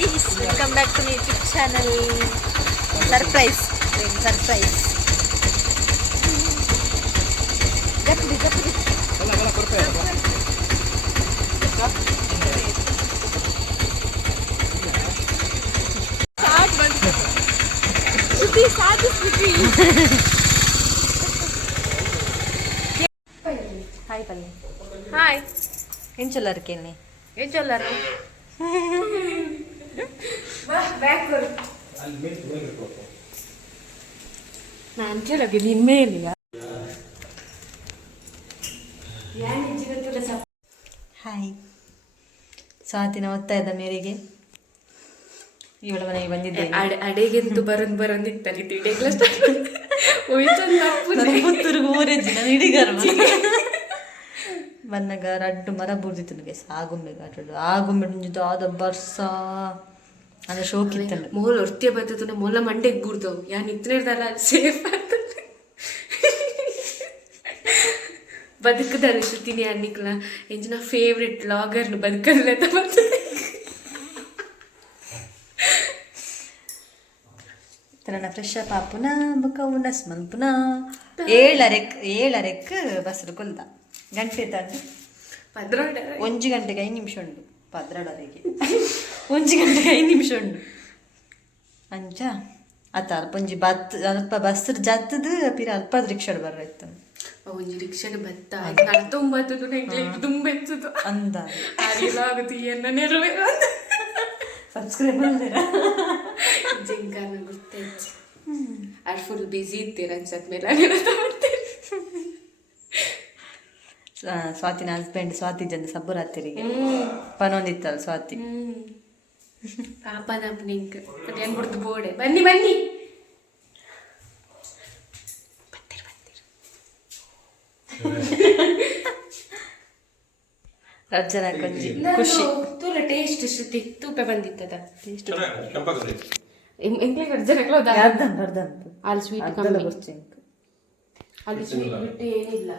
guys, welcome back to my YouTube channel. Surprise. Japri. Hi Palli. Hi. ఏం చల్లారు కేల్ని ఏం చల్లారు ನಾನು ಕೇಳೋಕೆ ನಿನ್ನ ಮೇಲಿಯಾ ಹಾಯ್ ಸ್ವಾತಿನ ಓದ್ತಾ ಇದ್ದ ಮೇರೆಗೆ ಇವಳ ಮನೆಗೆ ಬಂದಿದ್ದೇನೆ. ಅಡೆಗೆಂತೂ ಬರಂದಿತ್ತಲ್ಲಿ ತಿಂಡೆಗ್ಲಷ್ಟ ಪುತ್ತೂರಿಗೆ ಊರೆಜ್ಜಿ ನಾನು ಇಡಿಗಾರ ಬನ್ನಗ ರಡ್ಡು ಮರ ಬುರ್ದಿತ್ತು ನನಗೆ ಆಗುಂಬೆಗೆ ಆಗುಂಬೆ ಆದ ಬರ್ಸ ಅಂದ್ರೆ ಶೋಕಿತ್ತಲ್ಲ ಮೋಲ್ ಹೊರ್ತಿಯ ಬರ್ತದ ಮೊಲ ಮಂಡೆಗೆ ಬುರ್ದವು ಯಾನ್ ಇತ್ತನೇರ್ದಲ್ಲ ಸೇಫ್ ಆಗ್ತದೆ ಬದುಕದಲ್ಲಿ ಶ್ರುತಿನಿ ಅನ್ನಿಕ್ಲ ಎಂಜಿನ ಫೇವ್ರೆಟ್ ಬ್ಲಾಗರ್ನು ಬದುಕಲ್ಲ ಬರ್ತದೆ ನನ್ನ ಫ್ರೆಶ್ ಅಪ್ ಆಪುನ ಬೊಕ್ಕ ಉನ್ನಸ್ ಮಲ್ಪುನ ಏಳರೆಕ್ ಬಸ್ರು ಕೊಲ್ದ ಗಂಟೆ ತಂದು ಪದ್ರಾಡ 1 ಗಂಟೆಗೆ 5 ನಿಮಿಷ ಉಂಡು ಪದ್ರಾಡವರೆಗೆ 1 ಗಂಟೆಗೆ 5 ನಿಮಿಷ ಉಂಡು ಅಂಚ ಅತ್ತ ಅಲ್ಪ ಅಲ್ಪ ಬಸ್ ಜತ್ತದು ಪಿರ ಅಲ್ಪ ರಿಕ್ಷಾಡ್ ಬರ್ರೈತು ಒಂಜಿ ರಿಕ್ಷಾಡ್ ಬತ್ತ 19 ನಂಗೆ ತುಂಬೆತ್ತದು ಅಂದ ಆಗುತ್ತೆ ಎನ್ನ ನೆರವೇರ ಸಬ್ಸ್ಕ್ರೈಬ್ ಮಾಡಿದ್ದೀರಾ ಜಿಂಕಾನ ಗೊತ್ತಾಯ್ತು ಅದು ಫುಲ್ ಬ್ಯುಸಿ ಇರ್ತೀರ ಅನ್ಸತ್ ಮೇಲೆ ಸ್ವಾತಿನ ಹಸ್ಬೆಂಡ್ ಸ್ವಾತಿ ಜನ ಸಬ್ಬರಾತಿರಿಗೆ ಪನೊಂದಿತ್ತಲ್ಲ ಸ್ವಾತಿ ಪಾಪನ ನಿಂಕ್ ಏನ್ ಬಿಡ್ತು ಬೋಡೆ ಬನ್ನಿ ಬನ್ನಿ ರಜ್ಜನ ಕೊಂಜಿ ಖುಷಿ ತೂಲ ಟೇಸ್ಟ್ ಶ್ರುತಿ ತೂಪೆ ಬಂದಿತ್ತದ ಟೇಸ್ಟ್ ಎಂಕ್ಲೆ ರಜ್ಜನಕ್ಲ ಅರ್ಧ ಅಲ್ಲಿ ಸ್ವೀಟ್ ಕಮ್ಮಿ ಅಲ್ಲಿ ಸ್ವೀಟ್ ಬಿಟ್ಟು ಏನಿಲ್ಲ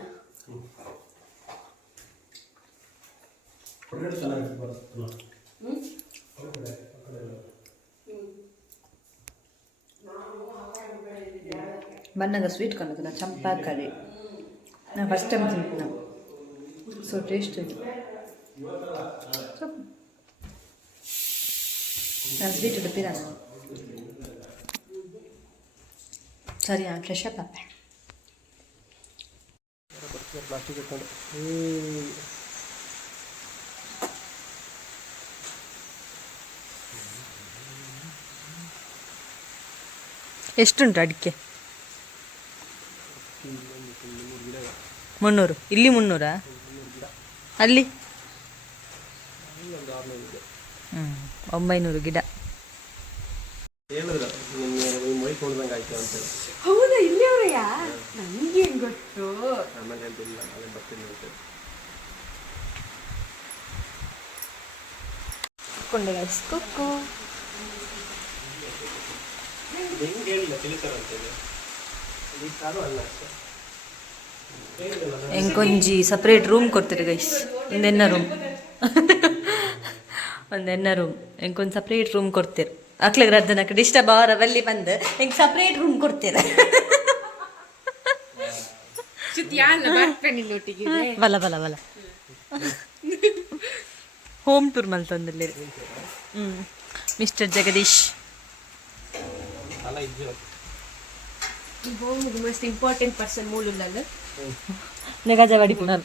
ಬನ್ನಗ ಸ್ವೀಟ್ ಕೊಂಡದ ಚಂಪಾ ಕರಿ ನಾ ಫಸ್ಟ್ ಟೈಮ್ ತಿಂತ ಸೊ ಟೇಸ್ಟ್ ನಾನು ಸ್ವೀಟ್ ಉಡುಪಿರ ಸರಿ ನಾನು ಫ್ರೆಶ್ ಅಪ್ ಆಪೆ ಎಷ್ಟುಂಟು ಅಡಿಕೆ 300 ಇಲ್ಲಿ 300 ಅಲ್ಲಿ 900 ಗಿಡ ಹೌದಾ ಇಲ್ಲಿ ಅವರಯ್ಯ ನನಗೆ ಗೊತ್ತು ಕೊಂಡೆ ಗೈಸ್ ಕುಕ್ಕು ಎಂಕೊಂಜಿ ಸಪ್ರೇಟ್ ರೂಮ್ ಕೊಡ್ತೀರಿ ಗೈಸ್ ಒಂದೆನ್ನ ರೂಮ್ ಎಂಕೊಂದು ಸಪ್ರೇಟ್ ರೂಮ್ ಕೊಡ್ತೀರಿ ಅಕ್ಲಿಗೆ ರದ್ದನಕ್ಕೆ ಡಿಸ್ಟರ್ಬ್ ಅವರ ಬಲ್ಲಿ ಬಂದು ಹೆಂಗೆ ಸಪ್ರೇಟ್ ರೂಮ್ ಕೊಡ್ತೀರ ಬಲ ಹೋಮ್ ಟೂರ್ ಮಲ್ತೊಂದಲ್ಲಿ mister Jagadish most important person ಮೂಲುಲ್ಲ ನೆಗಜವಾಡಿ ಪುನರ್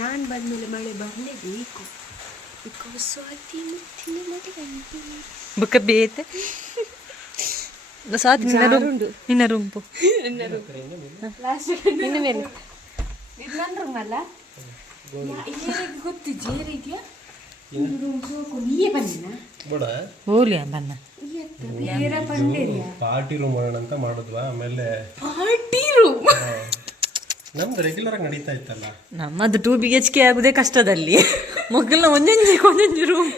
ನಾನು ಬಂದ್ಮೇಲೆ ಮಳೆ ಬರಲೇಬೇಕು ಬಿಕಾಸ್ ಸ್ವಾತಿ ಮುತ್ತಿನ ಮಳೆ ಬುಕ್ಕ ಬೇತೆ ಸ್ವಾತಿ ನಿನ್ನ ರೂಮ್ ಪೋ ನಿನ್ನ ಮೇಲೆ ಇದು ನನ್ನ ರೂಮ್ ಅಲ್ಲ ಗೊತ್ತು ಜೇರಿಗೆ ನೀಯೇ ಬಂದಿನ ಹೋಲಿಯಾ ಬನ್ನ ಪಾರ್ಟಿ ರೂಮ್ ಮಾಡೋಣ ಅಂತ ಮಾಡಿದ್ವಾ ಆಮೇಲೆ ಪಾರ್ಟಿ ರೂಮ್ ನಮ್ದು ರೆಗ್ಯುಲರ್ ಆಗಿ ನಡೀತಾ ಇತ್ತಲ್ಲ ನಮ್ಮದು 2 BHK ಆಗುದೇ ಕಷ್ಟದಲ್ಲಿ ಮಕ್ಕಳನ್ನ ಒಂದೊಂದು ರೂಮ್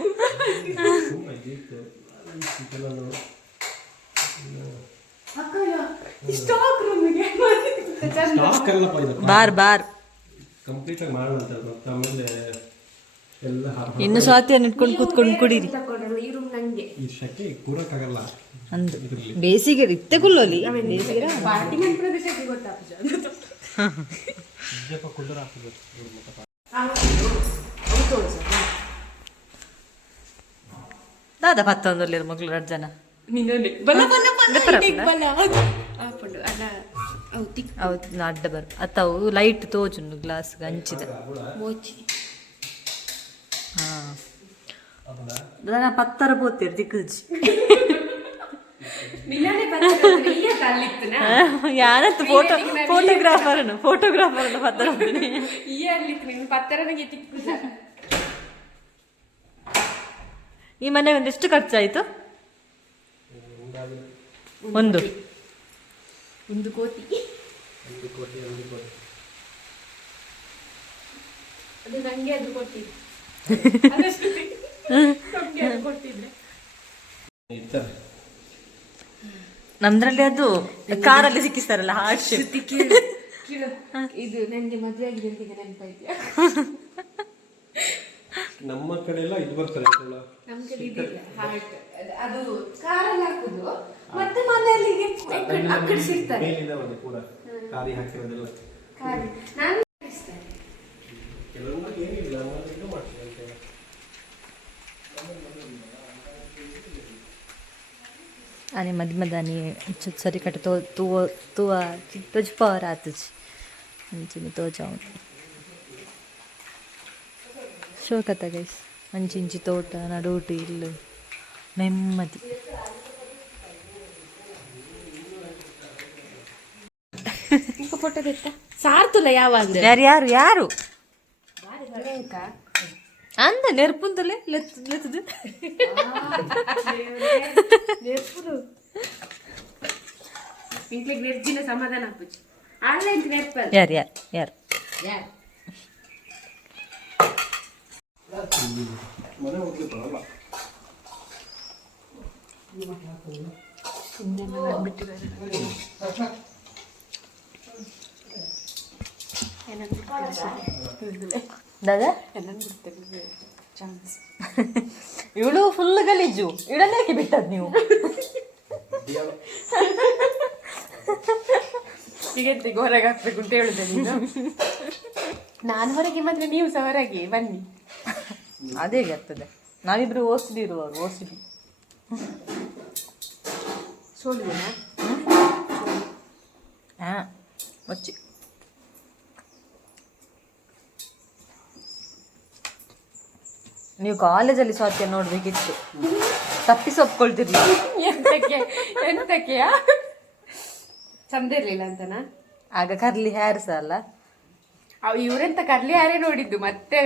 ಸ್ಟಾಕ್ ಎಲ್ಲ ಬಾರ್ ಕಂಪ್ಲೀಟಾಗಿ ಮಾಡೋಣ ಅಂತ ಮತ್ತೆ ಆಮೇಲೆ ಎಲ್ಲ ಇನ್ನು ಸ್ವಾತಿಯನ್ನು ಇಟ್ಕೊಂಡು ಕೂತ್ಕೊಂಡು ಕುಡೀರಿ. ತಗೊಂಡ್ರಲ್ಲ ಈ ರೂಮ್ ನಂಗೆ ಈ ಶೆಕೆ ಕೂರಕ್ಕಾಗಲ್ಲ ಅಂದು ಬೇಸಿಗೆ ಇತ್ತೆ ಕುಲ್ಲೋಲಿ ಬೇಸಿಗೆ ಪಾರ್ಟಿ ಮನೆ ಪ್ರದೇಶಕ್ಕೆ ಗೊತ್ತಾಗ್ತದೆ ಸ್ವಲ್ಪ ಕುಲ್ಲರ್ ಹಾಕಬೇಕು ದಾದ ಪತ್ತೊಂದಲ್ಲಿರು ಮಗಳು 2 ಜನ ನಿನ್ನೆ ಬಲ ಬಲ ಬಲ ಬಲ ಆಪುಂಡು ಅಲ್ಲ ಅವು ತಿಕ್ ಹೌದು ಅಡ್ಡ ಬರು ಅತ್ತವು ಲೈಟ್ ತೋಜುಂಡು ಗ್ಲಾಸ್ ಹಂಚಿದ ಮೋಚಿ ಹಾಂ ದನ ಪತ್ತರ ಪೋತೀರಿ ತಿಕ್ಕಲ್ಜಿ ನಿನ್ನೆ ಬಂದಿರೋದು ಈಗ ಅಲ್ಲಿತ್ತನ ಯಾನತ್ತು ಫೋಟೋಗ್ರಾಫರ್ನು ಪತ್ತರ ಈ ಅಲ್ಲಿತ್ತು ನಿನ್ನ ಪತ್ತರನಿಗೆ ತಿಕ್ಕುದ ಈ ಮನೆ ಒಂದೆಷ್ಟು ಖರ್ಚಾಯಿತು? ಒಂದು ಕೋಟಿ ಅದು ನಂಗೆ ಅದು ಕೊಟ್ಟಿದ್ದು ನಮ್ಗೆ ಅದು ಕೊಟ್ಟಿದ್ರೆ ನಮ್ದ್ರಲ್ಲಿ ಅದು ಕಾರಲ್ಲಿ ಸಿಕ್ಕಿಸ್ತಾರಲ್ಲ ಹಾರ್ಟ್ ಶೇಪ್. ಇದು ನನಗೆ ಮದುವೆ ಆಗಿದೆ ಅಂತ ಈಗ ನೆನಪಾಯ್ತು. ನಮ್ಮ ಕಡೆ ಎಲ್ಲ ಇದು ಬರ್ತಾರೆ ನಮ್ ಕಡೆ ಇದಿಲ್ಲ ಹಾರ್ಟ್ ಅದು ಕಾರಲ್ಲಿ ಹಾಕುದು ಮತ್ತೆ ಮನೆಯಲ್ಲಿ ಅಕ್ಕಡಿಸಿರ್ತಾರೆ ಮೇಲಿಂದ ಬಂದು ಪೂರ ಖಾಲಿ ಹಾಕಿರೋದೆಲ್ಲ ಕಾರಿ ನಾನು ಅಕ್ಕಡಿಸ್ತಾರೆ. ಕೆಲವೊಂದು ಏನಿಲ್ಲ ನಮ್ಮಲ್ಲಿ ಇದು ಮಾಡ್ತೀವಿ ಅಂತ आणि मधी सरी कट तो तुवा तुझ पावर आतच मंची तो जाऊन ಶೋಕತ್ತ ಗೈಸ್ ಮಂಚಿಂಚಿ ತೋಟ ನಡೂಟಿ ಇಲ್ಲು ನೆಮ್ಮದಿ. ಫೋಟೋ ತೆತ್ತ ಸಾರ್ತುಲ್ಲ ಯಾವಾಗ ಯಾರು ಯಾರು ಯಾರು ಅಂದ ನೆರ್ಪುಂತಲೇ ಲೆತ್ತದು ಇಂಕ್ಲಿಗೆ ನೆರ್ಜಿನ ಸಮಾಧಾನ ಹಾಕುಚ್ಚು ಆನ್ಲೈನ್ ನೆರ್ಪಲ್ ಯಾರು ಯಾರು ಯಾರು ಯಾರು ಮನೆ ಹೋಗ್ಲಿ ಬರಲ್ಲ ದಾದಾ ಚಾನ್ಸ್ ಇವಳು ಫುಲ್ ಗಲೀಜು ಇವಳನ್ನೇಕೆ ಬಿಟ್ಟದ್ ನೀವು? ಸಿಗತ್ತಿಗೆ ಹೊರಗೆ ಹಾಕ್ಬೇಕು ಅಂತ ಹೇಳುದ ನೀನು? ನಾನು ಹೊರಗೆ ಮಾತ್ರ ನೀವು ಸಹ ಹೊರಗೆ ಬನ್ನಿ. ಅದೇ ಆಗ್ತದೆ ನಾವಿಬ್ರು ಓಸಿಡಿ ಇರುವಾಗ ಓಸಿಡಿ ಸೋಲುವನ ಹಾಂ ಮಚ್ಚಿ ನೀವು ಕಾಲೇಜಲ್ಲಿ ಸ್ವಾತಿಯನ್ನು ನೋಡ್ಬೇಕಿತ್ತು, ತಪ್ಪಿಸಿ ಒಪ್ಕೊಳ್ತಿರ್ಲಿಲ್ಲ. ಎಂತಕ್ಕೆಯ ಚಂದ ಇರ್ಲಿಲ್ಲ ಅಂತನಾ? ಆಗ ಕರ್ಲಿ ಹೇರ್ ಸಹ ಅಲ್ಲ, ಇವರೆಂತ ಕರ್ಲಿ ಯಾರೇ ನೋಡಿದ್ದು ಮತ್ತೆ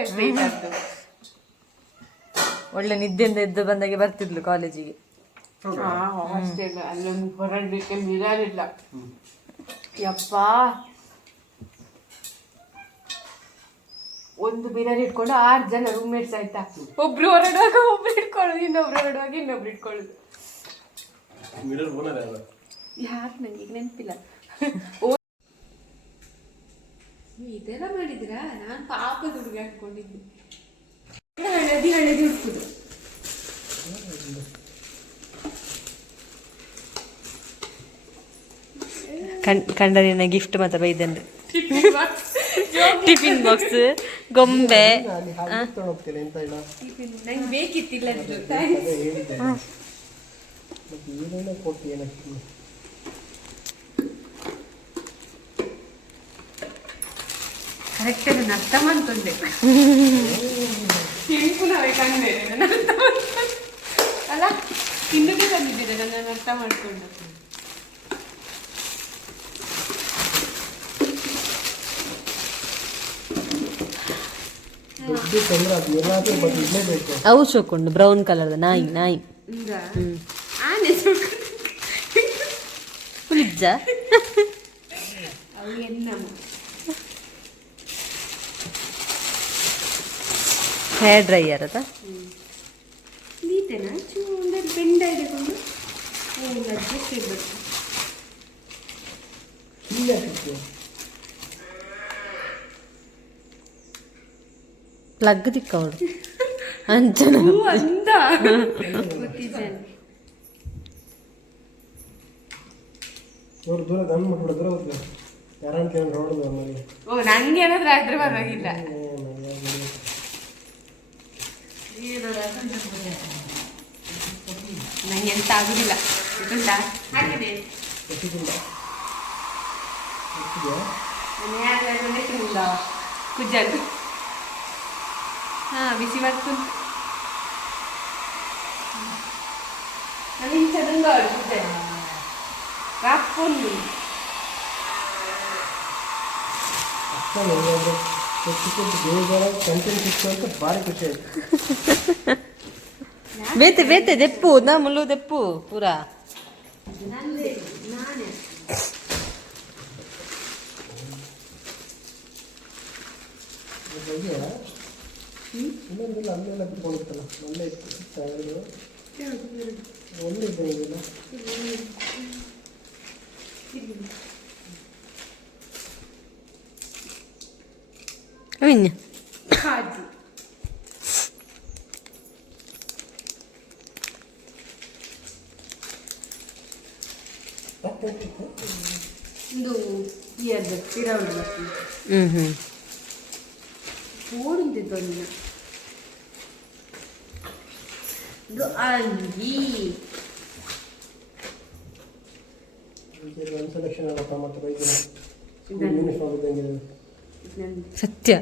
ಒಳ್ಳೆ ನಿದ್ದೆಯಿಂದ ಎದ್ದು ಬಂದಾಗೆ ಬರ್ತಿದ್ಲು ಕಾಲೇಜಿಗೆ. ಹಾಸ್ಟೆಲ್ ಅಲ್ಲೊಂದು ಹೊರಡ್ಲಿಕ್ಕೆ ಮಿರರಿಲ್ಲ ಯಪ್ಪ. ಒಂದು ಮಿರರ್ ಇಟ್ಕೊಂಡು 6 ಜನ ರೂಮ್ಮೇಟ್ಸ್ ಆಯ್ತಾ, ಒಬ್ರು ಹೊರಡುವಾಗ ಒಬ್ರು ಇಟ್ಕೊಳ್ಳೋದು, ಇನ್ನೊಬ್ರು ಹೊರಡುವಾಗ ಇನ್ನೊಬ್ರು ಇಟ್ಕೊಳ್ಳೋದು. ಯಾರು ನಂಗೆ ಈಗ ನೆನಪಿಲ್ಲ. ಇದೆಲ್ಲ ಮಾಡಿದ್ರಾ? ನಾನು ಪಾಪದ ಹುಡುಗಿ ಹಾಕೊಂಡಿದ್ದೆ. ಹಳದಿ ಹಳದಿ ಹುಡುಕುದು ಕಂಡರಿನ ಗಿಫ್ಟ್ ಮಾತ್ರ ಬೈದಂದ್ರೆ ಟಿಫಿನ್ ಬಾಕ್ಸ್ ಗೊಂಬೆ ನಂಗೆ ಬೇಕಿತ್ತಿಲ್ಲ ಕರೆಕ್ಟ್ ಅದನ್ನು ಅರ್ಥ ಮಾಡ್ಕೊಂಡೆ. ಸಿಂಪುಲವೇ ಕಂಡೆ ಅಲ್ಲ, ತಿನ್ನುಗೆ ಬಂದಿದ್ದೀರ ನನ್ನನ್ನು ಅರ್ಥ ಮಾಡಿಕೊಂಡು. ಅವು ಚೋಕೊಂಡು ಬ್ರೌನ್ ಕಲರ್ದ ನಾಯಿ ನಾಯಿ ಆನೆ ಹುಲಿಜ್ಜ ಅವು ಎನ್ನಮ್ಮ ಹೇರ್ ಡ್ರೈಯರ್ ಅದ ನೀತೇನಾ ಒಂದು ಬೆಂಡ ಹಿಡಿಕೊಂಡು ಒಂದು ಅಡ್ಜಸ್ಟ್ ಇರಬೇಕು. ಪ್ಲಗ್ ತಿಕ್ಕವಳು ಅಂಚನ ಅಂತ ಗೊತ್ತಿದ್ದೇನೆ. ದೂರ ಗನ್ ಮಾಡ್ಬಿಡ ದೂರ ಹೋಗ್ತದೆ ಯಾರನ್ನ ಕೇಳಿ ನೋಡುದು ನಮಗೆ. ಓ ನಂಗೆ ಏನಾದ್ರೂ ಆದ್ರೆ ಪರವಾಗಿಲ್ಲ. ನಂಗೆ ಎಂತ ಆಗುದಿಲ್ಲ ಗೊತ್ತುಂಟಾ. ಹಾಕಿದೆ ಕುಜ್ಜಲು ಹಾ ಬಿಸಿ ಬರ್ತು. ಇಂಚದಂಗ ಕುಜ್ಜಲು ರಾಪ್ಪೊಂದು ಕಂಟೆಂಟ್ ಇತ್ತು ಅಂತ ಭಾರಿ ಖುಷಿ ಆಯ್ತು. ಬೇತೆ ಬೇತೆ ದೆಪ್ಪು ನಾ ಮುಳ್ಳು ದೆಪ್ಪು ಪೂರ ನಾನೇ ಇನ್ನೊಂದಿಲ್ಲ ಅಲ್ಲೆಲ್ಲ ಬಿಟ್ಕೊಂಡಿತ್ತಲ್ಲ ಒಳ್ಳೆ ಇತ್ತು ಒಳ್ಳೆ ಇದ್ದಂಗಿಲ್ಲ. ಅವಿನ್ಯ ಕಾಜು ಇದು ಇಯರ್ದು ಪಿರೌಂಡ್ ಬರ್ತದೆ ಓಡುಂತಿದ್ದು ಒಂದು ಇದು ಅಂಗಿ ಒಂದು ಸೆಲೆಕ್ಷನ್ ಆಗಪ್ಪ ಮತ್ತೆ ಬೈಕಿನ ಯೂನಿಫಾರ್ಮ್ ಇದ್ದಂಗೆ. ಸತ್ಯ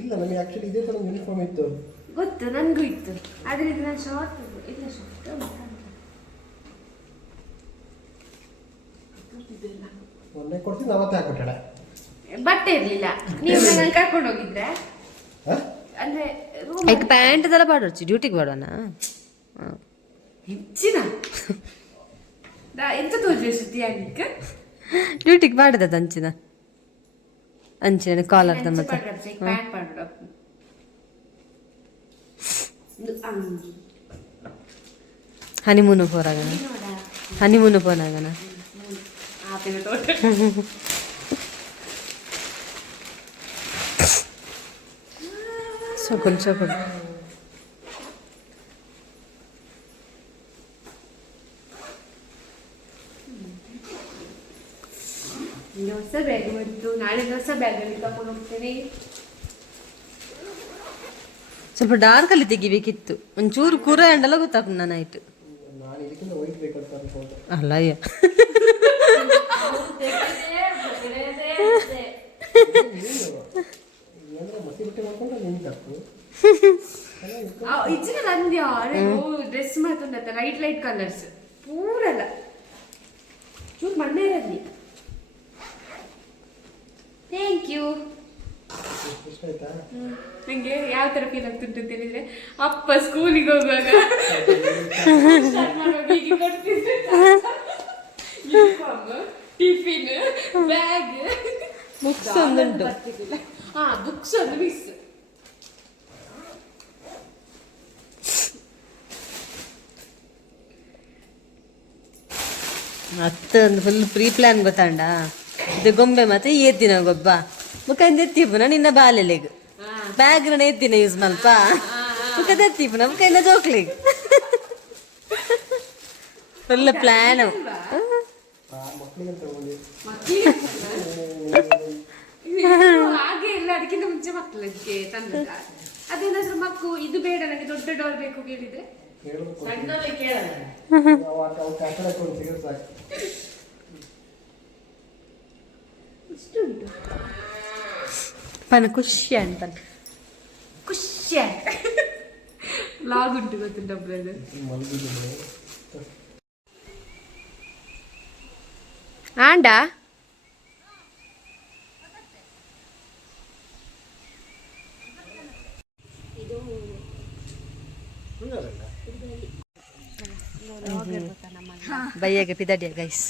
ಇಲ್ಲ ನಮಗೆ ಆ್ಯಕ್ಚುಲಿ ಇದೇ ಥರ ಯೂನಿಫಾರ್ಮ್ ಇತ್ತು. ಗೊತ್ತು ನನಗೂ ಇತ್ತು ಆದರೆ ಇದು ನಾನು ಶಾರ್ಟ್ ಇಲ್ಲ ಶಾರ್ಟ್ ಮೊನ್ನೆ ಕೊಡ್ತೀನಿ ಅವತ್ತೇ ಹಾಕ್ಬಿಟ್ಟಾಳೆ. ಬಟ್ಟೆ ಇರಲಿಲ್ಲ ನೀವು ನನ್ನ ಕರ್ಕೊಂಡು ಹೋಗಿದ್ರೆ ಅಂದ್ರೆ ಈಗ ಪ್ಯಾಂಟ್ ಇದೆಲ್ಲ ಪಾಡೋಚಿ ಡ್ಯೂಟಿಗೆ ಬಾಡೋಣ ಹೆಚ್ಚಿನ ಎಂತ ತೋಜು ಸುದ್ದಿ ಆಗಿಕ್ಕ ಡ್ಯೂಟಿಗೆ ಬಾಡದ ಅಂಚಿನ ಅಂಚಿನ ಕಾಲರ್ ಮತ್ತೆ ಪ್ಯಾಂಟ್ ಪಾಡ ಅಂಗಿ ಹನಿಮೂನು ಹೋರಾಗಣ ಹನಿಮೂನು ಹೋರಾಗಣ ಸೊಕೊಲ್ ಸೊಕೊಲ್ ಹೊಸ ಬ್ಯಾಗ್ ಬಂತು ನಾಳೆ ಹೊಸ ಬ್ಯಾಗಲ್ಲಿ ತಗೊಂಡು ಹೋಗ್ತೇನೆ. ಸ್ವಲ್ಪ ಡಾರ್ಕ್ ಅಲ್ಲಿ ತೆಗಿಬೇಕಿತ್ತು ಒಂಚೂರು ಕೂರ ಎಂಡೆಲ್ಲ ಗೊತ್ತಾಗ್ತದೆ ನಾನಾಯ್ತು ನಾನು ಇದಕ್ಕಿಂತ ವೈಟ್ ಬೇಕಂತ ಅನ್ಕೊಂಡೆ. ಅಲ್ಲ ಅಯ್ಯ ಏನಂದ್ರೆ ಮಸಿ ಬಟ್ಟೆ ಮಾಡ್ಕೊಂಡು ನಿಂಗೆ ತಪ್ಪು ಇಚ್ಚಿನ ನಂದ್ಯ ಡ್ರೆಸ್ ಮಾಡ್ತಂದ ಲೈಟ್ ಲೈಟ್ ಕಲರ್ಸ್ ಪೂರಲ್ಲ ಚೂರು ಮಣ್ಣೆ ಇರಲಿ. Thank you. ಇಷ್ಟ ಆಯ್ತಾ? ನಂಗೆ ಯಾವ ಥರ ಫೀಲ್ ಆಗ್ತುಂಟು ಅಂತ ಹೇಳಿದ್ರೆ ಅಪ್ಪ ಸ್ಕೂಲಿಗೆ ಹೋಗುವಾಗ ಟಿಫಿನ್ ಬ್ಯಾಗ್ ಬುಕ್ಸ್ ಒಂದುಂಟು ಹಾ ಬುಕ್ಸ್ ಒಂದು ಮಿಸ್. ಮತ್ತೆ ಒಂದು ಫುಲ್ ಪ್ರೀ ಪ್ಲಾನ್ ಗೊತ್ತಾಂಡ ಇದು ಗೊಂಬೆ ಮತ್ತೆ ಎತ್ತಿನ ಗೊಬ್ಬ ಮುಖಂದ ಎತ್ತಿಪ್ಪನ ನಿನ್ನ ಬಾಲೆಲೆಗ್ ಬ್ಯಾಗ್ ಎತ್ತಿನ ಯೂಸ್ ಮಲ್ಪ ಮುಖದ ಎತ್ತಿಪ್ಪನ ಮುಖಂದ ಜೋಕ್ಲಿಗ್ ಫುಲ್ ಪ್ಲಾನ್ ಮಕ್ಕಳಿಗಂತ ಹೋಗಿ ಹಾಗೆ ಇಲ್ಲ ಅದಕ್ಕಿಂತ ಮುಂಚೆ ಮಕ್ಕಳಿಗೆ ತಂದ ಅದೇನಾದ್ರೂ ಮಕ್ಕಳು ಇದು ಬೇಡ ನನಗೆ ದೊಡ್ಡ ಡೋರ್ ಬೇಕು ಕೇಳಿದ್ರೆ ಸಣ್ಣದಲ್ಲೇ ಕೇಳಲ್ಲ ಇಷ್ಟು ಉಂಟು ಪನ ಖುಷಿ ಅಂತ ಖುಷಿ ಲಾಗ್ ಉಂಟು ಗೊತ್ತುಂಟ ಬ್ರದರ್. ಆಂಡ ಬಯ್ಯಾಗ ಪಿದಡಿಯ ಗೈಸ್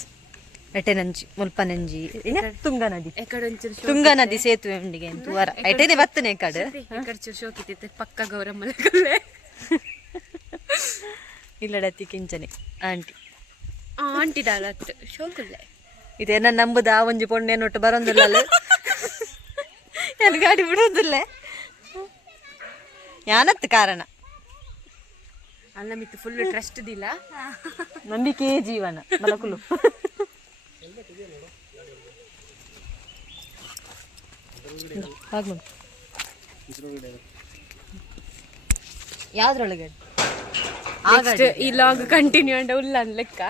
ಎಟೆ ನಂಜಿ ಮುಲ್ಪ ನಂಜಿ ತುಂಗಾ ನದಿ ತುಂಗಾ ನದಿ ಸೇತುವೆ ಉಂಡಿಗೆ ಅಂತ ವರ ಎಟೆನೆ ಬತ್ತನೆ ಕಡೆ ಶೋಕಿತೈತೆ ಪಕ್ಕ ಗೌರಮ್ಮ ಇಲ್ಲಡತ್ತಿ ಕಿಂಚನೆ ಆಂಟಿ ಆಂಟಿ ದಾಳತ್ತು ಶೋಕುಲ್ಲೆ ಇದೇನ ನಂಬುದ ಒಂಜಿ ಪೊಣ್ಣೆ ನೋಟ್ಟು ಬರೋದಿಲ್ಲ ಏನು ಗಾಡಿ ಬಿಡೋದಿಲ್ಲ ಯಾನತ್ತು ಕಾರಣ ಅಲ್ಲ ಮಿತ್ತು ಫುಲ್ ಟ್ರಸ್ಟ್ ದಿಲ್ಲ ನಂಬಿಕೆ ಜೀವನ ಬಲಕುಲು ಯಾವ್ದ್ರೊಳಗೆ ಈ ಲಾಗ್ ಕಂಟಿನ್ಯೂ ಅಂಡ ಉಲ್ಲ ಅಂದ್ ಲೆಕ್ಕ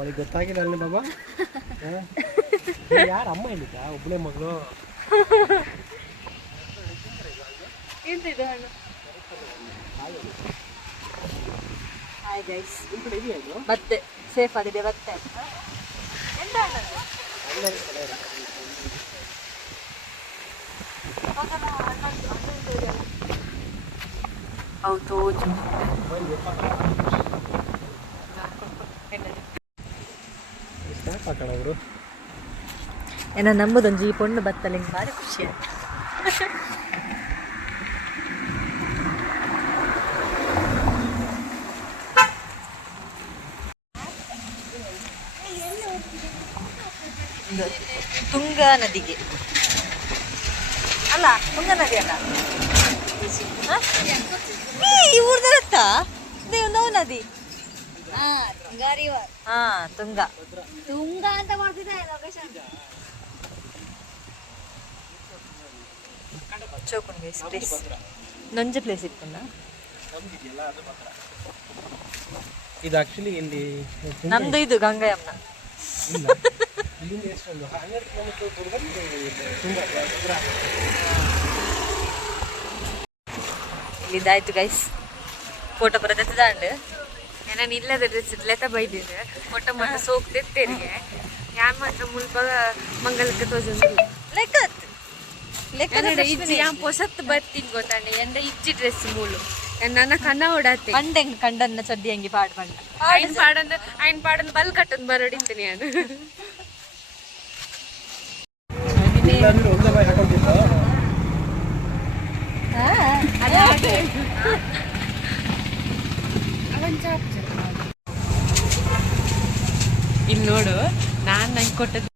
ಅವಳಿಗೆ ಗೊತ್ತಾಗಿಲ್ಲ ಅಲ್ಲಿ ಬಾಬಾ ಯಾರು ಅಮ್ಮ ಹೇಳಿದ್ದ ಒಬ್ಬನೇ ಮಗಳು ಹಾಯ್ ಗೈಸ್ ಮತ್ತೆ ಸೇಫ್ ಆಗಿದೆ ಮತ್ತೆ ಹೌದು ಅವರು ಏನೋ ನಂಬುದೊಂದು ಈ ಪೊಣ್ಣು ಬತ್ತಲ್ಲ ಹಿಂಗೆ ಭಾರಿ ಖುಷಿ ಆಯ್ತು ತುಂಗಾ ನದಿಗೆ ಅಲ್ಲ ತುಂಗಾ ನದಿ ಅಲ್ಲ ಈ ಊರ್ದತ್ತ ನೋ ನದಿ ಹಾ ತುಂಗಾ ತುಂಗಾ ಅಂತ ಮಾಡ್ತಿದ್ದೆ ಲೊಕೇಶನ್ ಚೋಕುನ್ ಗೈಸ್ ಪ್ಲೇಸ್ ನೊಂಜ ಪ್ಲೇಸ್ ಇಟ್ಕೊಂಡ ಇದು ಆಕ್ಚುಲಿ ಇಲ್ಲಿ ನಮ್ದು ಇದು ಗಂಗಾಯಮ್ಮನ ಇಲ್ಲ ಇಲ್ಲಿಂದ ಎಷ್ಟೊಂದು 12 ಕಿಲೋಮೀಟರ್ ದೂರದಲ್ಲಿ ತುಂಬಾ ಇದಾಯ್ತು ಗೈಸ್ ಫೋಟೋ ಬರೋದಕ್ಕೆ ದಾಂಡು ನಾನು ಇಲ್ಲದ ಡ್ರೆಸ್ ಲೆತ ಬೈದಿದ್ದೆ ಮೊಟ್ಟ ಮೊಟ್ಟ ಸೋಕ್ ತೆತ್ತೇರಿಗೆ ಯಾನ್ ಮಾತ್ರ ಮುಲ್ಪ ಮಂಗಲಕ್ಕೆ ತೋಜಂದಿಲ್ಲ ಕನ್ನಡ ಇಜ್ಜಿ ಯಾನ್ ಪೊಸತ್ ಬರ್ತೀನಿ ಗೊತ್ತಾಂಡೆ ಎಂದ ಇಜ್ಜಿ ಡ್ರೆಸ್ ಮೂಲು ನನ್ನ ಕನ್ನ ಓಡಾತೆ ಕಂಡೆಂಗ್ ಕಂಡನ್ನ ಚಡ್ಡಿ ಹಂಗಿ ಪಾಡ್ ಬಂಡ ಐನ್ ಪಾಡನ್ ಬಲ್ ಕಟ್ಟನ್ ಬರಡಿತೀನಿ ನಾನು ಇಲ್ಲಾಂದ್ರೆ ಒಂದೇ ಬಾಯಿ ಹಾಕೊಂಡಿದ್ದ ಇಲ್ಲಿ ನೋಡು ನಾನು ನಂಗೆ ಕೊಟ್ಟದ್ದು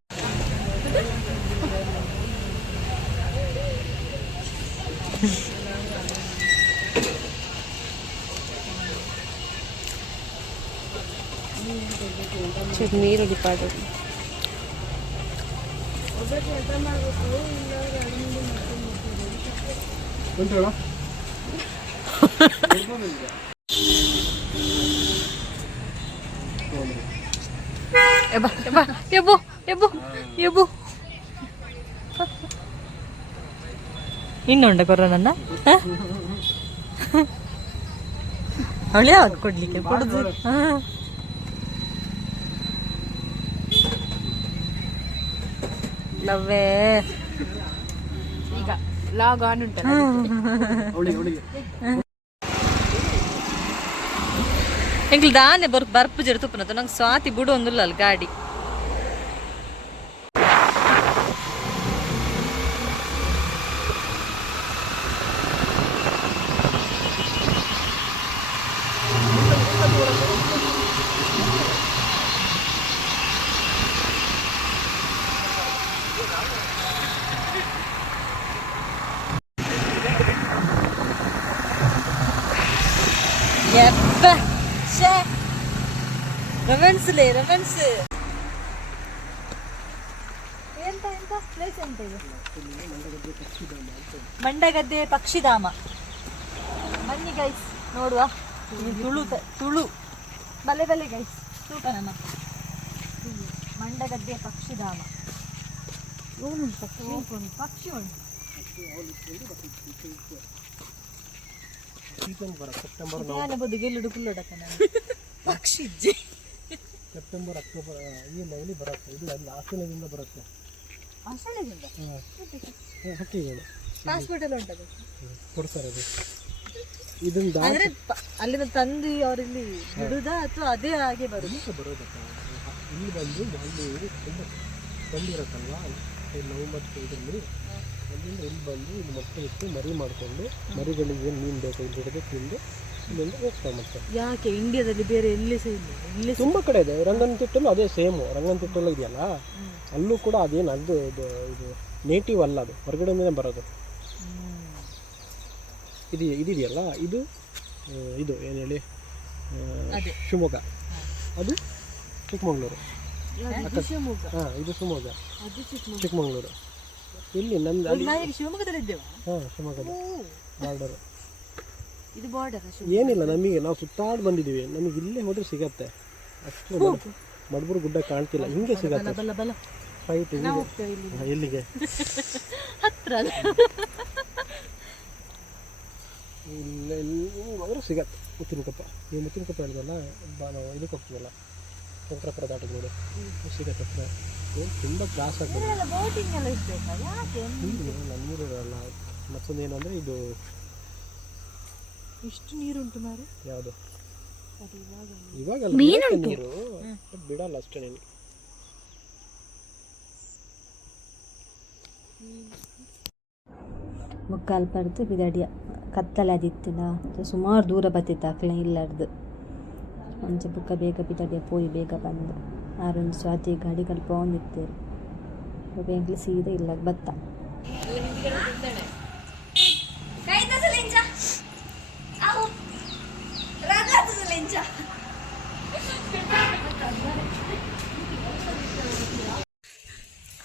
ನೀರು ಡಿಪಾರ್ಟ್ ಇನ್ನುಂಡ ಕೊರೋನನ್ನ ಅವಳು ಯಾವಾಗ ಕೊಡ್ಲಿಕ್ಕೆ ಕೊಡುದು ಲವ್ವೇ ಈಗ ಲಾಗ್ ಆನ್ ಉಂಟಲ್ಲ ಎಂಕ್ಲು ದಾನೆ ಬರ್ಪು ಜರ ತುಪ್ಪನತ್ತು ನಂಗೆ ಸ್ವಾತಿ ಬಿಡು ಒಂದಿಲ್ಲ ಅಲ್ಲಿ ಗಾಡಿ ರೊಮ್ಯಾನ್ಸ್ಲೇ ರೊಮ್ಯಾನ್ಸ್ ಮಂಡಗದ್ದೆ ಪಕ್ಷಿಧಾಮ ಬನ್ನಿ ಗೈಸ್ ನೋಡುವ ತುಳು ತುಳು ಬಲೆ ಬಲೆ ಗೈಸ್ ತೂಕ ನಮ್ಮ ಮಂಡಗದ್ದೆ ಪಕ್ಷಿಧಾಮ ಪಕ್ಷಿ ಉಂಟು ಸೀಸನ್ ಬರುತ್ತೆ ಸೆಪ್ಟೆಂಬರ್ ಸೆಪ್ಟೆಂಬರ್ ಅಕ್ಟೋಬರ್ ಈ ಲೈಲಿ ಬರುತ್ತೆ. ಇದು ಅಲ್ಲಿ ಆಸ್ಟ್ರೇಲಿಯಾದಿಂದ ಬರುತ್ತೆ. ಹಕ್ಕಿಗಳು ಕೊಡ್ತಾರೆ ಅದು. ಇದನ್ನ ಅಲ್ಲಿಂದ ತಂದು ಅವರಲ್ಲಿ ಬಿಡುದಾ ಅಥವಾ ಅದೇ ಹಾಗೆ ಬರೋದಕ್ಕ ಇಲ್ಲಿ ಬಂದು ಅಲ್ಲಿ ತುಂಬ ತಂದಿರತ್ತಲ್ವಾ ನವಂಬರ್ ಇದರಲ್ಲಿ ಅಲ್ಲಿಂದ ಇಲ್ಲಿ ಬಂದು ಇಲ್ಲಿ ಮೊಟ್ಟೆ ಇಟ್ಟು ಮರಿ ಮಾಡಿಕೊಂಡು ಮರಿಗಳಿಗೆ ಏನು ಮೀನು ಬೇಕು ಇಲ್ಲಿ ಹಿಡಿದು ತಿಂದು ಇಲ್ಲಿಂದ ಹೋಗ್ತಾರೆ ಮತ್ತೆ. ಯಾಕೆ ಇಂಡಿಯಾದಲ್ಲಿ ಬೇರೆ ಎಲ್ಲಿ ಸಹ ಇಲ್ಲ, ಇಲ್ಲಿ ತುಂಬ ಕಡೆ ಇದೆ. ರಂಗನತಿಟ್ಟಲ್ಲೂ ಅದೇ ಸೇಮು. ರಂಗನತಿಟ್ಟೆಲ್ಲ ಇದೆಯಲ್ಲ ಅಲ್ಲೂ ಕೂಡ ಅದೇನು ಅದು ಇದು ನೇಟಿವ್ ಅಲ್ಲ, ಅದು ಹೊರಗಡೆಯಿಂದನೇ ಬರೋದು. ಇದೆಯಲ್ಲ ಇದು ಏನು ಹೇಳಿ ಶಿವಮೊಗ್ಗ, ಅದು ಚಿಕ್ಕಮಗಳೂರು. ಹಾಂ ಇದು ಶಿವಮೊಗ್ಗ, ಚಿಕ್ಕಮಗಳೂರು. ಇಲ್ಲಿ ನಮ್ದು ಶಿವಮೊಗ್ಗದಲ್ಲಿ ಇದ್ದೇವೆ. ಹಾಂ ಶಿವಮೊಗ್ಗದ ಬಾರ್ಡರು. ಇದು ಬಾರ್ಡರ್ ಏನಿಲ್ಲ, ನಮಗೆ ನಾವು ಸುತ್ತಾಡಿ ಬಂದಿದ್ದೀವಿ. ನಮಗೆ ಇಲ್ಲೇ ಹೋದ್ರೆ ಸಿಗತ್ತೆ. ಅಷ್ಟು ಮಡಬೂರು ಗುಡ್ಡ ಕಾಣ್ತಿಲ್ಲ, ಹಿಂಗೆ ಸಿಗತ್ತೆ ಫೈಟ್. ಎಲ್ಲಿಗೆ ಹತ್ರ ಇಲ್ಲಿ ಹೋದ್ರೆ ಸಿಗತ್ತೆ. ಮುತ್ತಿನಕೊಪ್ಪ, ನೀವು ಮುತ್ತಿನಕೊಪ್ಪ ಹೇಳಿದಲ್ಲ, ನಾವು ಇದಕ್ಕೆ ಹೋಗ್ತೀವಲ್ಲ ಶಂಕರಪುರ ದಾಟಿಗೆ ನೋಡಿ ಸಿಗತ್ತೆ ಹತ್ರ. ಏನು ತುಂಬ ಕ್ಲಾಸ್ ಆಗ್ತದೆ. ನೀರು ಇರಲ್ಲ. ಮತ್ತೊಂದು ಏನಂದರೆ ಇದು ಇಷ್ಟು ನೀರುಂಟು ಮಾರೆ. ಯಾವುದು ಇವಾಗಲ್ಲ ನೀರು ಬಿಡಲ್ಲ ಅಷ್ಟೇ. ನೀನು ಮುಕ್ಕಾಲು ಪರ್ದು ಬಿದಡಿಯ ಕತ್ತಲಾದಿತ್ತಿನ ಸುಮಾರು ದೂರ ಬತ್ತಿತ್ತು ಅಕ್ಲೆ ಇಲ್ಲಾರ್ದು ಅಂಚೆ ಬುಕ್ಕ ಬೇಗ ಬಿದಡಿಯ ಪೋಯಿ ಬೇಗ ಬಂದು ಆರೊಂದು ಸ್ವಾತಿ ಗಾಡಿ ಕಲ್ಪ ಒಂದಿತ್ತೇರು ಬೇಗಲಿ ಸೀದಾ ಇಲ್ಲ ಬತ್ತ.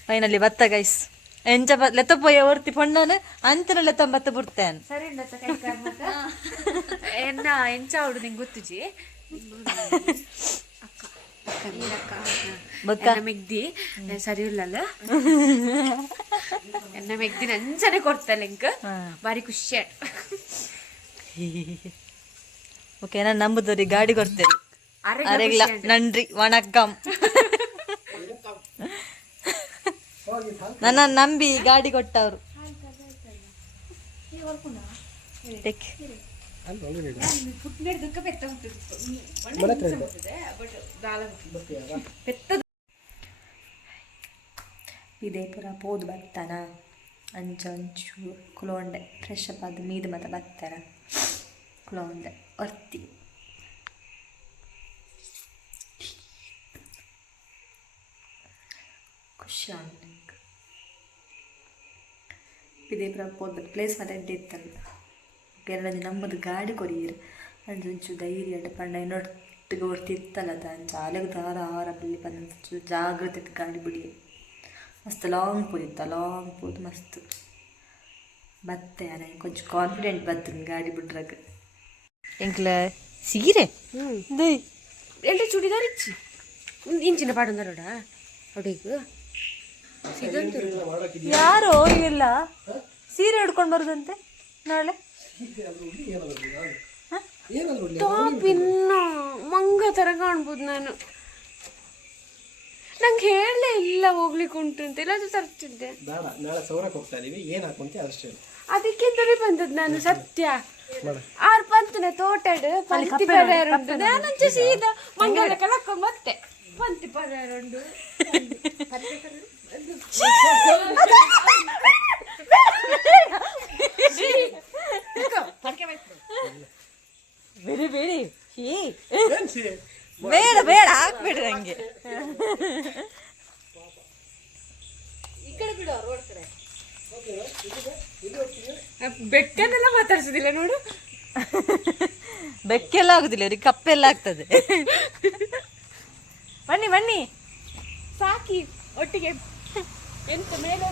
ಫೈನಲಿ ಬತ್ತ ಗೈಸ್ ಎಂಚ ಲೆತ್ತ ಪೋಯ ಒರ್ತಿ ಪೊಂಡಾನ ಅಂಚನ ಲೆತ್ತ ಬತ್ತ ಬಿಡ್ತೇನೆ. ಸರಿ ಎನ್ನ ಎಂಚ ಅವಡು ನಿಂಗೆ ಗೊತ್ತುಜಿ ಮೆಗ್ದಿ ಸರಿ ಇಲ್ಲಲ್ಲ ಎನ್ನ ಮೆಗ್ದಿ ನಂಚನೆ ಕೊಡ್ತಲ್ಲ ಇಂಕ ಬಾರಿ ಖುಷಿ ಆಯ್ತು. ಓಕೆ ನಾನು ನಂಬುದವ್ರಿಗೆ ಗಾಡಿ ಕೊಡ್ತೇನೆ. ಅರೆಗ್ಲ ನನ್ರಿ ವಣಕ್ಕಂ. ನನ್ನ ನಂಬಿ ಗಾಡಿ ಕೊಟ್ಟವ್ರು. ವಿಜಯಪುರ ಪೋದು ಬರ್ತಾನ ಅಂಚು ಕುಲೋಂಡೆ ಫ್ರೆಶ್ ಅಪ್ ಅದು ಮೀದು ಮತ್ತೆ ಬರ್ತಾರ ಕುಲೋಂಡೆ ಒರ್ತಿ ಖುಷಿ ಆಗುತ್ತೆ. ವಿಜಯಪುರ ಪೋದು ಪ್ಲೇಸ್ ಮತ್ತೆ ಅಡ್ಡೆ ಇತ್ತಲ್ಲ ಎರಡು ನಮ್ಮದು ಗಾಡಿ ಕೊರಿಯರು ಅಂಚು ಧೈರ್ಯ ಪಂಡ ಇನ್ನೊಟ್ಟಿಗೆ ಹೊರ್ತಿತ್ತಲ್ಲ ಅದು ಅಂಚು ಅಲೆಗೆ ದಾರ ಆರ ಬಲ್ಲಿ ಬಂದು ಜಾಗ್ರತೆ ಗಾಡಿ ಬಿಡಿ ಮಸ್ತ್ ಲಾಂಗ್ ಪೋದಿತ್ತ ಲಾಂಗ್ ಪೋದು ಮಸ್ತ್ ಬತ್ತೆ ನನಗೆ ಕೊಂಚ ಕಾನ್ಫಿಡೆಂಟ್ ಬತ್ತು ಗಾಡಿ ಬಿಡ್ರಾಗ ಎಂಕ್ಲ ಸೀರೆ ಎಲ್ಲಿ ಚೂಡಿದಾರ್ ಇಚ್ಚಿ ಇಂಚಿನ ಪಾಡೊಂದರೋಡ ಅಡಿಗೆ ಯಾರೋ ಇವೆಲ್ಲ ಸೀರೆ ಹಿಡ್ಕೊಂಡು ಬರೋದಂತೆ ನಾಳೆ ಟಾಪ್ ಇನ್ನು ಮಂಗ ಥರ ಕಾಣ್ಬೋದು. ನಾನು ನಂಗೆ ಹೇಳಲೇ ಇಲ್ಲ ಹೋಗ್ಲಿಕ್ಕೆ ಉಂಟು ಅಂತ, ಇಲ್ಲಾದ್ರೂ ತರ್ತಿದ್ದೆ. ನಾಳೆ ಸೌರಕ್ಕೆ ಹೋಗ್ತಾ ಇದೀವಿ, ಏನು ಹಾಕೊಂತ ಅಷ್ಟೇ. ಅದಕ್ಕಿಂತಲೇ ಬಂದದ್ದು ನಾನು ಸತ್ಯ ಆರು ಪಂತನೆ ತೋಟಡ್ ಪಂತಿ ಪರ್ಯಾರ ಉಂಟು ನಾನಂಚೆ ಸೀದಾ ಮಂಗಳ ಕಲಕ್ಕೊಂಡು ಮತ್ತೆ ಪಂತಿ ಪರ್ಯಾರ ಉಂಟು ಬೇಡಿ ಬೇಡಿ ಬೇಡ ಬೇಡ ಹಾಕ್ಬಿಡ್ರಿ ಹಂಗೆ ಈ ಕಡೆ ಬಿಡು ರೋಡ್ ಕಡೆ. ಬೆಕ್ಕನ್ನೆಲ್ಲ ಮಾತಾಡ್ಸೋದಿಲ್ಲ ನೋಡು. ಬೆಕ್ಕೆಲ್ಲ ಆಗುದಿಲ್ಲ ಅವ್ರಿಗೆ ಕಪ್ಪೆಲ್ಲ ಆಗ್ತದೆ. ಬನ್ನಿ ಬನ್ನಿ ಸಾಕಿ ಒಟ್ಟಿಗೆ ಎಂತ ಮೇಲೆ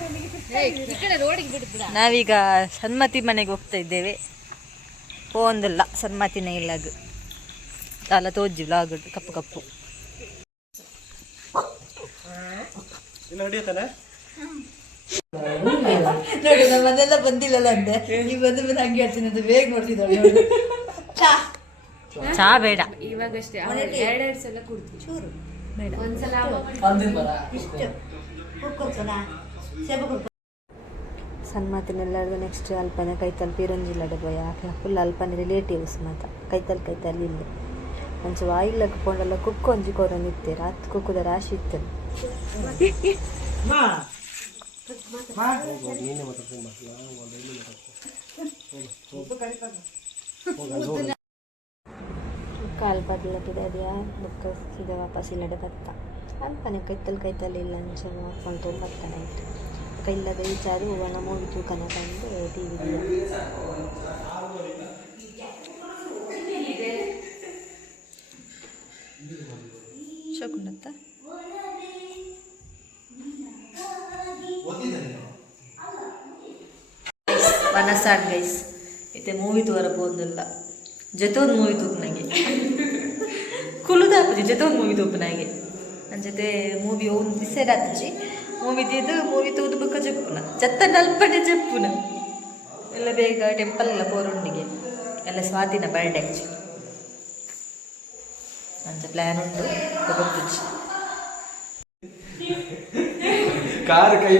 ನಾವೀಗ ಸನ್ಮತಿ ಮನೆಗೆ ಹೋಗ್ತಾ ಇದ್ದೇವೆ. ಒಂದಿಲ್ಲ ಸನ್ಮತಿನೇ ಇಲ್ಲ ಅದು ಅಲ್ಲ ತೋಜಿ ವ್ಲಾಗ್ ಕಪ್ಪು ಕಪ್ಪು ನೋಡಿ ನಮ್ಮನ್ನೆಲ್ಲ ಬಂದಿಲ್ಲಲ್ಲ ಅಂದೆ ನೀವು ಬಂದು ಬಂದು ಹಂಗೆ ಹೇಳ್ತೀನಿ ಅಂತ ಬೇಗ ನೋಡ್ತಿದ್ದಾಳೆ. ಚಾ ಬೇಡ ಇವಾಗಷ್ಟೇ ಎರಡೆರಡು ಸಲ ಕುಡ್ತೀವಿ. ಚೂರು ಬೇಡ. ಒಂದ್ಸಲ ಸನ್ಮಾತಿನೆಲ್ಲರದು ನೆಕ್ಸ್ಟ್ ಅಲ್ಪನೆ ಕೈತಲ್ ಪೀರಂಜಿಲ್ಲ ಡಬ್ಬಯ ಫುಲ್ ಅಲ್ಪನೆ ರಿಲೇಟಿವ್ಸ್ ಮಾತ ಕೈತಲ್ ಇಲ್ಲ ಅಂಚೆ ವಾಯಿಲ್ಲ ಕುಪ್ಪೊಂಡೆಲ್ಲ ಕುಕ್ಕು ಒಂಜಿ ಕೊರನಿತ್ತೇರ ಹತ್ತು ಕುಕ್ಕುದ ರಾಶಿ ಇತ್ತು. ಕಾಲ್ಪದಲ್ಲಟ್ಟಿದೆ ಅದ್ಯಾ ಬುಕ್ಕ ಸೀದಾ ವಾಪಸ್ ಇಲ್ಲಡೆ ಬತ್ತ ಅಲ್ಪನೆ ಕೈತಲ್ ಇಲ್ಲ ಅಂಚೆ ಮಾಡ್ಕೊಂಡು ಬರ್ತಾನೆ ಆಯ್ತು ಕೈಲ್ಲದ ವಿಚಾರ ಒಣ ಮೂವಿ ತೂಕನ ತಂದು ಟಿ ವಿ ಶಕುಂಡತ್ತ ವನಸಾಡ್ ಗೈಸ್ ಇತ್ತೆ ಮೂವಿ ತೋರಬೋದಿಲ್ಲ ಜೊತೆ ಒಂದು ಮೂವಿ ತೂಪನಾಗೆ ಕುಲುದಾಪಜಿ ಜೊತೆ ಒಂದು ಮೂವಿ ತೂಪನಾಗೆ ನನ್ನ ಜೊತೆ ಮೂವಿ ಒಂದು ಡಿಸೈಡ್ ಆತಜಿ ಮೂವಿ ತಿದ್ದು ಮೂವಿ ತೂದು ಬುಕ್ಕ ಜಪ್ಪುನ ಜತ್ತ ನಲ್ಪನೆ ಜಪ್ಪುನ ಎಲ್ಲ ಬೇಗ ಟೆಂಪಲ್ ಎಲ್ಲ ಪೋರುಂಡಿಗೆ ಎಲ್ಲ ಸ್ವಾತಿನ ಬರ್ಡೇ ಆಕ್ಚುಲಿ ಅಂಚ ಪ್ಲ್ಯಾನ್ ಉಂಟು ಗೊತ್ತಿಚ್ಚಿ ಕಾರ್ ಕೈ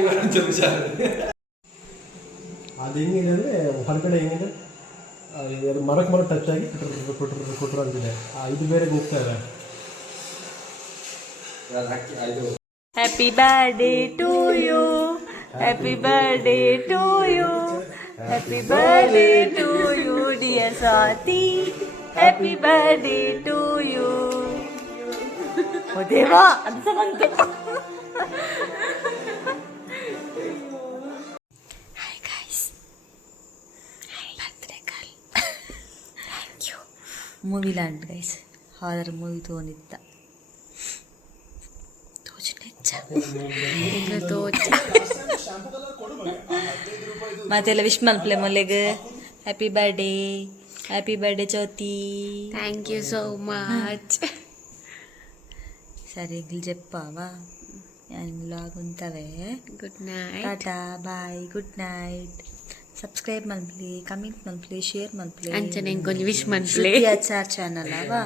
ಅದು ಹೆಂಗಿದೆ ಅಂದರೆ ಹೊರಗಡೆ ಹೆಂಗಿದೆ ಅದು ಮರಕ್ಕೆ ಟಚ್ ಆಗಿ ಕೊಟ್ಟರು ಅಂತಿದೆ ಇದು ಬೇರೆ ಹೋಗ್ತಾ ಇದೆ. Happy birthday to you. Happy birthday to you. Happy birthday to you, dear Swati. Happy birthday to you. Oh Deva, adu samantu. Hi guys. Hi birthday girl. Thank you. Movie land guys. Horror movie ತೋನಿದ್ದ. ಮತ್ತೆಲ್ಲ wish ಮಲ್ಪ್ಲೆ ಮೊಲೆಗೆ happy birthday Jyothi. Thank you so much. ಸರಿ చెప్పావా లాగుంటవే. Good night. Tata bye good night. Subscribe ಮಲ್ಪ್ಲಿ comment ಮಲ್ಪ್ಲಿ share ಮಲ್ಪ್ಲಿ ಅಂಚನೆ ಕೊಂಚ ವಿಶ್ ಮನ್ಪ್ಲೆ ಚಾರ್ ಚಾನಲ್ ಅವಾ.